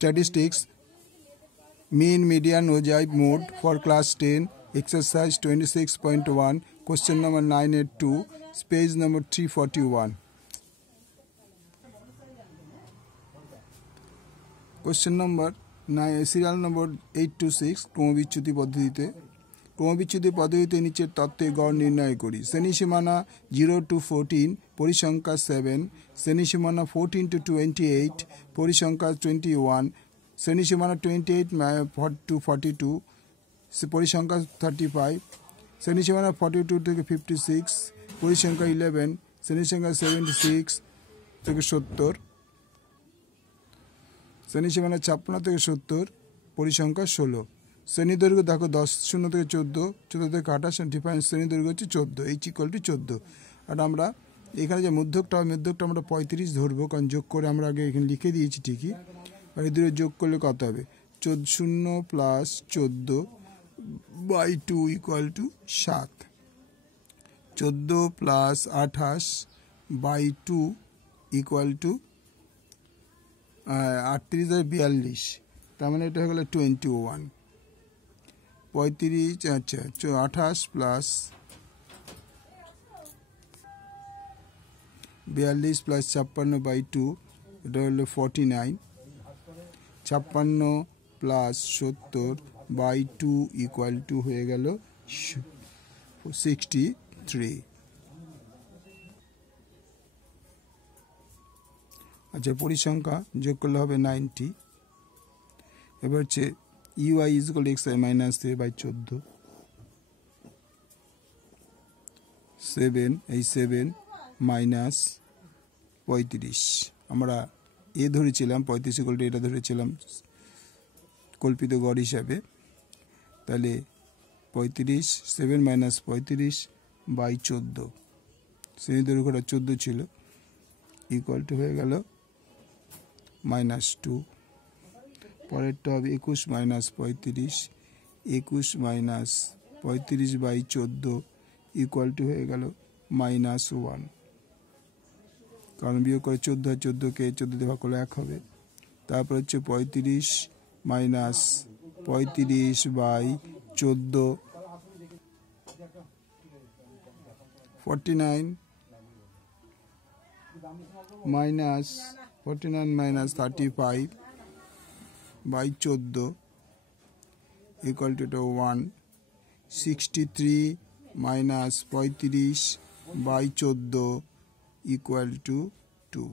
Statistics, mean, median, ogive mode for class 10, exercise 26.1, question number 982, page number 341. Question number 9, serial number 826, ক্রমবিচ্যুতি পদ্ধতিতে। ক্রমবিচ্যুতি পদ্ধতিতে নিচের তত্ত্বে গড় নির্ণয় করি। শ্রেণীসীমানা 0 to 14, পরিসংখ্যা 7, শ্রেণীসীমানা 14 to 28, পরিসংখ্যা 21, শ্রেণীসীমানা 28 to 42, পরিসংখ্যা 35, শ্রেণীসীমানা 42 থেকে 56, পরিসংখ্যা 11, শ্রেণীসংখ্যা 76 থেকে 70, শ্রেণীসীমানা 56 থেকে 70, পরিসংখ্যা 16। শ্রেণী দৈর্ঘ্য দেখো 10 0 থেকে 14, 14 থেকে 28, ডিফারেন্স শ্রেণী দৈর্ঘ্য হচ্ছে 14, h = 14। আর আমরা এখানে যে মধ্যকটা আমরা 35 ধরবো, কারণ যোগ করে আমরা আগে এখানে লিখে দিয়েছি ঠিকই। আর এই দুটো যোগ করলে কত হবে? 0 + 14/2 = 7, 14 + 28/2 = 38 আর 42, তার মানে এটা হয়ে গেল 21। 35 আচ্ছা 28 + 42 + 56/2, এটা হলো 49, 56 + 70/2 = হয়ে গেল 63। আচ্ছা, পরিসংখ্যা যোগ করলে হবে 90। এবার হচ্ছে UI = xi - 3/14, 7 এই 7 - 35। আমরা এ ধরেছিলাম 35 এটা ধরেছিলাম কল্পিত গড় হিসাবে, তাহলে 35 7 - 35/14, শ্রেণী দৈর্ঘ্যটা 14 ছিল, = হয়ে গেল -2। পরেরটা হবে 21 - 35, 21 - 35/14 = হয়ে গেল -1, কারণ বিয়োগ করে 14 আর 14কে 14 দিয়ে ভাগ করলে 1 হবে। তারপর হচ্ছে 35 - 35/14, 49 - 35/14 = 1, 63 - 35/14 = 2,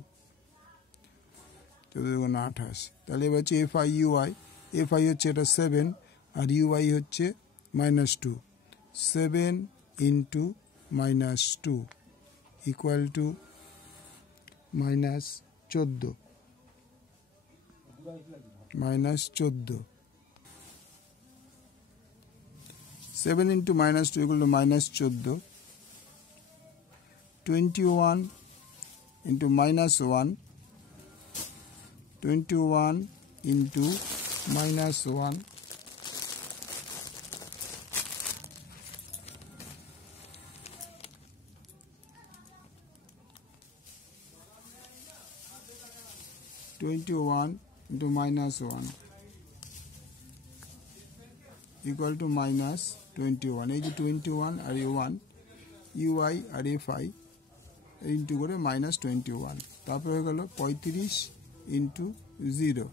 14 × 28। তাহলে এবার হচ্ছে FI/UI, FI হচ্ছে এটা 7 আর UI হচ্ছে -2, 7 × -2 = -14, -14, 7 × -2 = -14, 21 × -1, 21 × -1, 21 × -1 = -21। এই যে 21 আর 1, UI আর FI ইন্টু করে -21। তারপরে হয়ে গেল 35 × 0,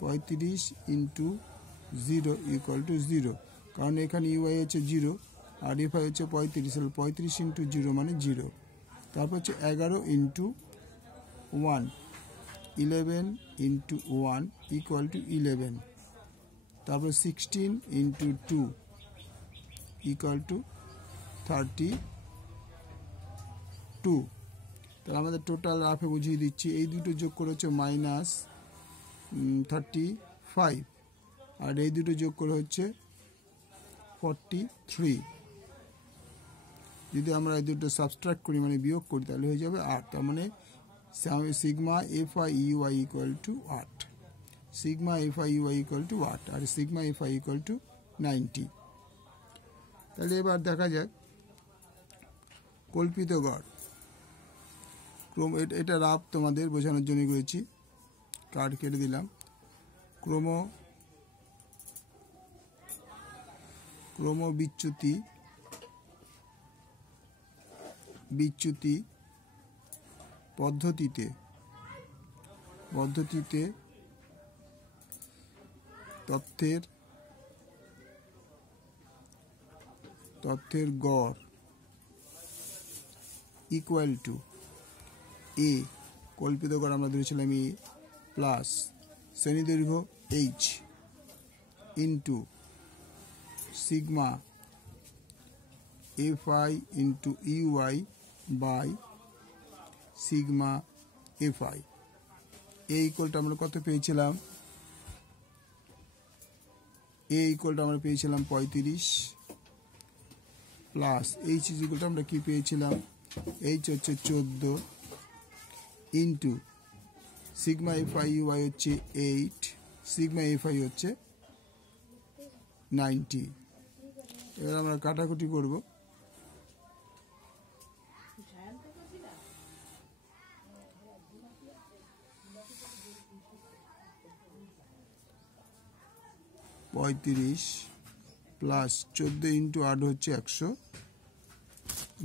35 × 0 = 0, কারণ এখানে UI হচ্ছে 0 আর FI হচ্ছে 35, 35 × 0 মানে 0। তারপর হচ্ছে 11 × 1, 11 × 1 = 11। তারপর 16 × 2 = 32। তাহলে আমাদের টোটাল রাফে বুঝিয়ে দিচ্ছি, এই দুটো যোগ করে হচ্ছে -35 আর এই দুটো যোগ করে হচ্ছে 43। যদি আমরা এই দুটো সাবট্রাক্ট করি মানে বিয়োগ করি তাহলে হয়ে যাবে 8। তার মানে সিগমা FI/UI = 8, সিগমা FI/UI = 8 আর সিগমা FI = 90। তাহলে এবার দেখা যাক কল্পিত গড়। এটা রাফ তোমাদের বোঝানোর জন্য করেছি, কার্ড কেটে দিলাম। বিচ্যুতি পদ্ধতিতে তথ্যের গড় ইকুয়াল টু এ, কল্পিত গড় আমরা ধরেছিলাম এ, প্লাস শ্রেণীদৈর্ঘ্য H into sigma F I into U I by sigma F I. A ইকুয়ালটা আমরা কত পেয়েছিলাম? এ ইকুয়ালটা আমরা পেয়েছিলাম 35 প্লাস এইচ ইকুয়ালটা আমরা কি পেয়েছিলাম? এইচ হচ্ছে 14 ইন্টু সিগমা এফআই ইউআই হচ্ছে 8, সিগমা এফআই হচ্ছে 90। এবার আমরা কাটাকুটি করব। পঁয়ত্রিশ প্লাস 14 ইন্টু 8 হচ্ছে 100,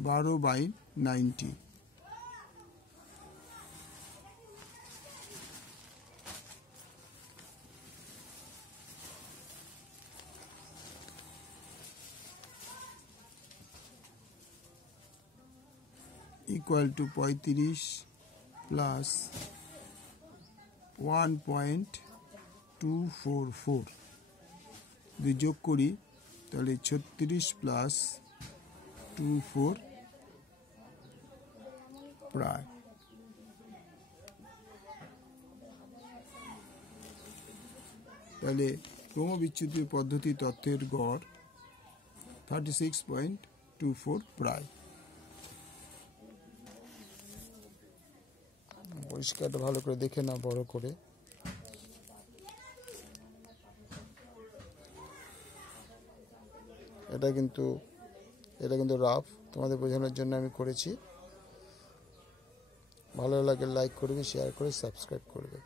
12/90। Equal to 35 plus 1.244। যদি যোগ করি তাহলে 36 প্লাস 24 প্রায়। তাহলে ক্রমবিচ্যুতি পদ্ধতি তথ্যের গড় 36.24 প্রায়। পরিষ্কারটা ভালো করে দেখে না, বড় করে। এটা কিন্তু রাফ, তোমাদের বোঝানোর জন্য আমি করেছি। ভালো লাগে লাইক করবে, শেয়ার করে সাবস্ক্রাইব করবে।